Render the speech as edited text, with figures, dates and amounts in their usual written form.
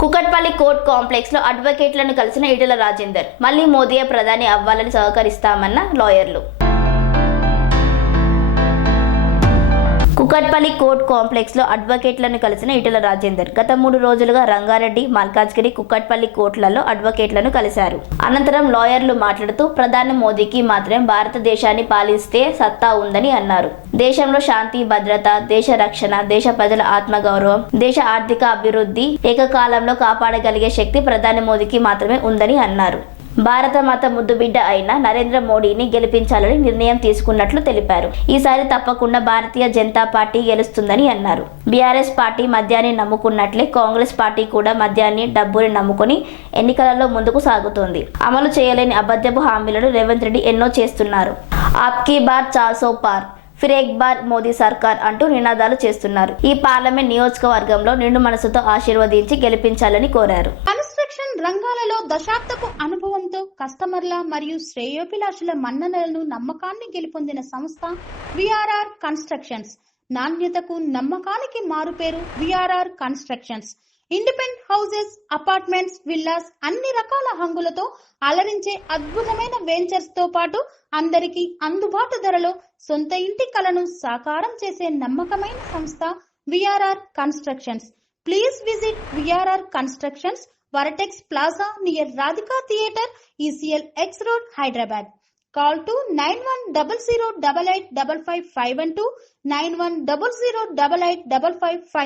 Kukatpally court complex లో అడ్వకేట్లను కలిసిన ఈటెల రాజేందర్. మళ్లీ మోదీయే ప్రధాని అవ్వాలని సహకరిస్తామన్న లాయర్లు. కుకట్పల్లి కోర్ట్ కాంప్లెక్స్ లో అడ్వకేట్లను కలిసిన ఈటెల రాజేందర్ గత 3 రోజులుగా రంగారెడ్డి, మల్కాజ్గిరి, కుకట్పల్లి కోర్టులలో అడ్వకేట్లను కలిశారు. అనంతరం లాయర్లు మాట్లాడుతూ ప్రధాని మోదీకి మాత్రమే భారతదేశాన్ని పాలిస్తే సత్తా ఉందని అన్నారు. దేశంలో శాంతి, భద్రత, దేశ రక్షణ, దేశ ప్రజల ఆత్మగౌరవం, దేశ ఆర్థిక అభివృద్ధి ఏకకాలంలో కాపాడగలిగే శక్తి ప్రధాని మోదీకి మాత్రమే ఉందని అన్నారు. భారత మాత ముద్దుబిడ్డ అయిన నరేంద్ర మోడీని గెలిపించాలని నిర్ణయం తీసుకున్నట్లు తెలిపారు. ఈసారి తప్పకుండా భారతీయ జనతా పార్టీ గెలుస్తుందని అన్నారు. బీఆర్ఎస్ పార్టీ మద్యాన్ని నమ్ముకున్నట్లే కాంగ్రెస్ పార్టీ కూడా మద్యాన్ని, డబ్బుని నమ్ముకుని ఎన్నికలలో ముందుకు సాగుతోంది. అమలు చేయలేని అబద్ధపు హామీలను రేవంత్ రెడ్డి ఎన్నో చేస్తున్నారు. ఆప్కీ బార్ 400 పార్, ఫిర్ ఏక్ బార్ మోదీ సర్కార్ అంటూ నినాదాలు చేస్తున్నారు. ఈ పార్లమెంట్ నియోజకవర్గంలో నిండు మనసుతో ఆశీర్వదించి గెలిపించాలని కోరారు. రంగాలలో దశాబ్దపు అనుభవంతో కస్టమర్ల మరియు శ్రేయోభిలాషుల మన్ననలను, నమ్మకాన్ని గెలుపొందిన సంస్థ విఆర్ఆర్ కన్స్ట్రక్షన్స్. నాణ్యతకు, నమ్మకానికి మారుపేరు VRR constructions. Independent houses, apartments, villas అన్ని రకాల హంగులతో అలరించే అద్భుతమైన వెంచర్స్ తో పాటు అందరికీ అందుబాటు ధరలో సొంత ఇంటి కలను సాకారం చేసే నమ్మకమైన సంస్థ VRR constructions. Please visit VRR constructions, Varatex Plaza near Radhika Theatre, ECL X Road, Hyderabad. Call to 910088555512, 9100885555.